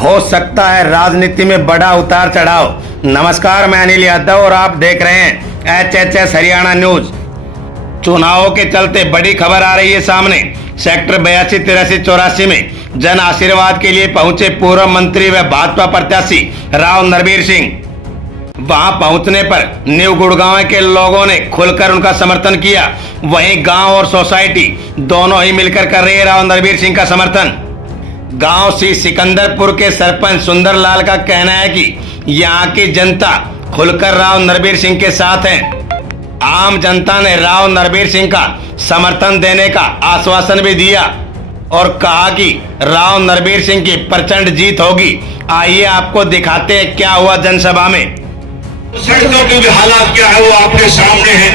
हो सकता है राजनीति में बड़ा उतार चढ़ाव। नमस्कार, मैं अनिल यादव और आप देख रहे हैं HHS हरियाणा न्यूज। चुनावों के चलते बड़ी खबर आ रही है सामने। सेक्टर 82, 83, 84 में जन आशीर्वाद के लिए पहुंचे पूर्व मंत्री व भाजपा प्रत्याशी राव नरबीर सिंह। वहां पहुंचने पर न्यू गुड़गांव के लोगों ने खुलकर उनका समर्थन किया। वहीं गांव और सोसाइटी दोनों ही मिलकर कर रही है राव नरबीर सिंह का समर्थन। गांव सी सिकंदरपुर के सरपंच सुंदरलाल का कहना है कि यहां की जनता खुलकर राव नरबीर सिंह के साथ है। आम जनता ने राव नरबीर सिंह का समर्थन देने का आश्वासन भी दिया और कहा कि राव नरबीर सिंह की प्रचंड जीत होगी। आइए आपको दिखाते हैं क्या हुआ जनसभा में। सड़कों के भी हालात क्या है वो आपके सामने है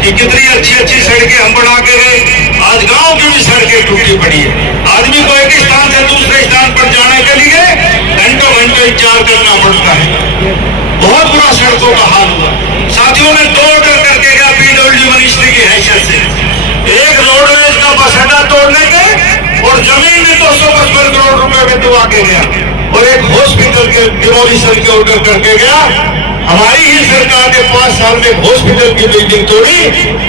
कि कितनी अच्छी अच्छी सड़कें हम बना के गए। आज गांव की भी सड़कें टूटी पड़ी है। आदमी को एक स्थान से दूसरे स्थान पर जाने के लिए घंटों इंतजार करना पड़ता है। बहुत बुरा सड़कों का हाल हुआ। साथियों ने 2 ऑर्डर करके गया PWD मिनिस्ट्री की हैसियत से। एक रोडवेज का बस अड्डा तोड़ने के और जमीन में 255 करोड़ रुपए में दिवा के गया और एक हॉस्पिटल के डिमोलिशन के ऑर्डर करके गया। हमारी ही सरकार ने 5 साल में हॉस्पिटल की बिल्डिंग तोड़ी,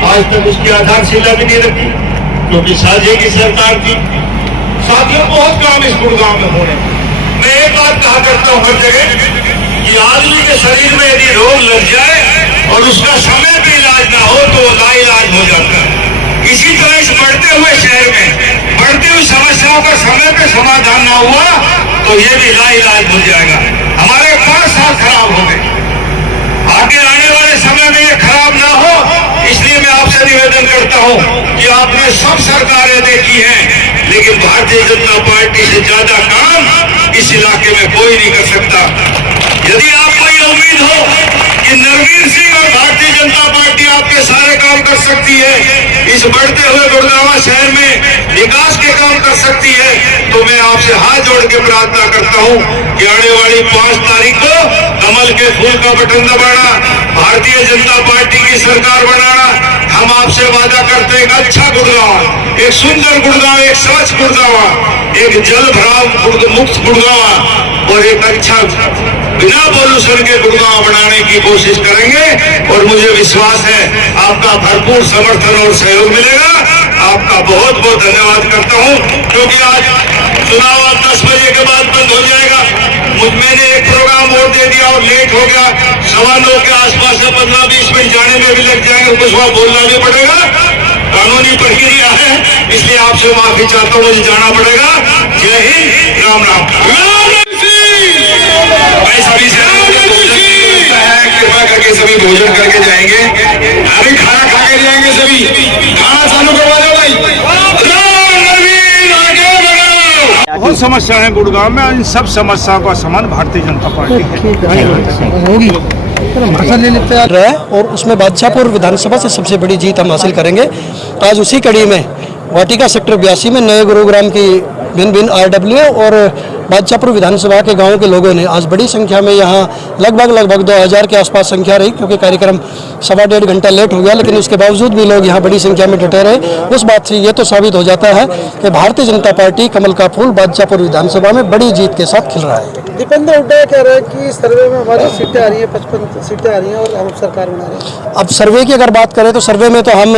आज तक उसकी आधारशिला भी नहीं रखी क्योंकि साझे की सरकार थी। साथियों, बहुत काम इस गुड़गांव में हो रहे। मैं एक बात कहा करता हूं हर जगह कि आदमी के शरीर में यदि रोग लग जाए और उसका समय पे इलाज ना हो तो वो लाइलाज हो जाता है। इसी तरह इस बढ़ते हुए शहर में बढ़ती हुई समस्याओं का समय पे समाधान ना हुआ तो ये भी लाइलाज हो जाएगा। हमारे 5 साल खराब हो गए। आगे आने वाले समय में ये खराब ना हो, इसलिए मैं आपसे निवेदन करता हूं कि आपने सब सरकारें देखी हैं, लेकिन भारतीय जनता पार्टी से ज्यादा काम इस इलाके में कोई नहीं कर सकता। यदि आपको ये उम्मीद हो कि नरबीर सिंह और भारतीय जनता पार्टी आपके सारे काम कर सकती है, इस बढ़ते हुए गुड़गांव शहर में विकास के काम कर सकती है, तो मैं आपसे हाथ जोड़ के प्रार्थना करता हूं कि आने वाली 5 तारीख को कमल के फूल का बटन दबाना, भारतीय जनता पार्टी की सरकार बनाना। हम आपसे वादा करते हैं एक अच्छा गुड़गांव, एक सुंदर गुड़गांव, एक स्वच्छ गुड़गांव, एक जल भराव मुक्त गुड़गांव और एक अच्छा बिना पॉल्यूशन के गुड़गांव बनाने की कोशिश करेंगे। और मुझे विश्वास है आपका भरपूर समर्थन और सहयोग मिलेगा। आपका बहुत बहुत धन्यवाद करता हूं क्योंकि आज चुनाव 10 बजे के बाद बंद हो जाएगा। मैंने एक प्रोग्राम वोट दे दिया और लेट हो गया। 9:15 के आसपास से 15-20 मिनट जाने में भी लग जाएंगे। कुछ वहां बोलना भी पड़ेगा, कानूनी प्रक्रिया है, इसलिए आपसे माफी चाहता हूं, मुझे जाना पड़ेगा। जय हिंद, राम राम। भाई सभी से कृपा करके सभी भोजन करके जाएंगे। अभी खाना खा के जाएंगे, सभी खाना चालू करवा दो भाई। बहुत समस्या है गुड़गांव में, इन सब समस्याओं का समाधान भारतीय जनता पार्टी होगी और उसमें बादशाहपुर विधानसभा से सबसे बड़ी जीत हम हासिल करेंगे। आज उसी कड़ी में वाटिका सेक्टर 82 में नए गुरुग्राम की भिन्न RW और बादशाहपुर विधानसभा के गांवों के लोगों ने आज बड़ी संख्या में यहाँ लगभग 2000 के आसपास संख्या रही, क्योंकि कार्यक्रम 1.25 घंटा लेट हो गया, लेकिन उसके बावजूद भी लोग यहाँ बड़ी संख्या में डटे रहे। उस बात से ये तो साबित हो जाता है कि भारतीय जनता पार्टी कमल का फूल बादशाहपुर विधानसभा में बड़ी जीत के साथ खिल रहा है। दीपेंद्र हुड्डा कह रहे हैं कि सर्वे में हमारी सीटें आ रही है, 55 सीटें आ रही हैं और हम सरकार बना रहे हैं। अब सर्वे की अगर बात करें तो सर्वे में तो हम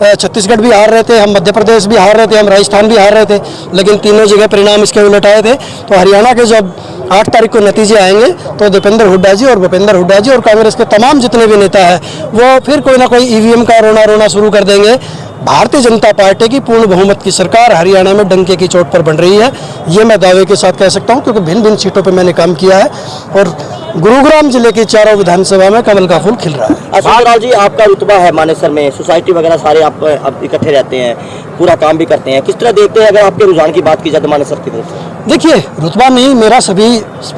छत्तीसगढ़ भी हार रहे थे, हम मध्य प्रदेश भी हार रहे थे, हम राजस्थान भी हार रहे थे, लेकिन तीनों जगह परिणाम इसके उलट आए थे। तो हरियाणा के जब 8 तारीख को नतीजे आएंगे तो दीपेंद्र हुड्डा जी और भूपेंद्र हुड्डा जी और कांग्रेस के तमाम जितने भी नेता हैं वो फिर कोई ना कोई EVM का रोना शुरू कर देंगे। भारतीय जनता पार्टी की पूर्ण बहुमत की सरकार हरियाणा में डंके की चोट पर बन रही है, ये मैं दावे के साथ कह सकता हूं, क्योंकि भिन्न सीटों पर मैंने काम किया है और गुरुग्राम जिले की चारों विधानसभा में कमल का फूल खिल रहा है। सुंदरलाल जी, आपका रुतबा है मानेसर में, सोसाइटी वगैरह सारे आप अब इकट्ठे रहते हैं, पूरा काम भी करते हैं, किस तरह देखते हैं अगर आपके रुझान की बात की जाए मानेसर की तरफ से? देखिए, रुतबा नहीं,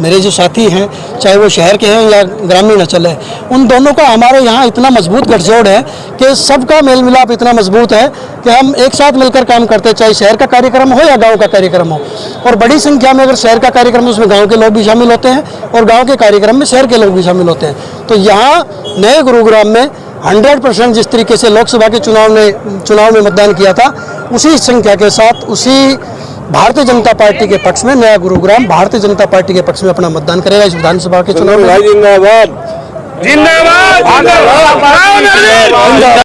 मेरे जो साथी हैं, चाहे वो शहर के हैं या ग्रामीण अंचल है, उन दोनों का हमारे यहाँ इतना मजबूत गठजोड़ है कि सबका मेल मिलाप इतना मजबूत है कि हम एक साथ मिलकर काम करते हैं, चाहे शहर का कार्यक्रम हो या गांव का कार्यक्रम हो। और बड़ी संख्या में अगर शहर का कार्यक्रम है उसमें गांव के लोग भी शामिल होते हैं और गांव के कार्यक्रम में शहर के लोग भी शामिल होते हैं। तो यहाँ नए गुरुग्राम में 100% जिस तरीके से लोकसभा के चुनाव में मतदान किया था, उसी संख्या के साथ, उसी भारतीय जनता पार्टी के पक्ष में, नया गुरुग्राम भारतीय जनता पार्टी के पक्ष में अपना मतदान करेगा इस विधानसभा के चुनाव में। जिंदाबाद।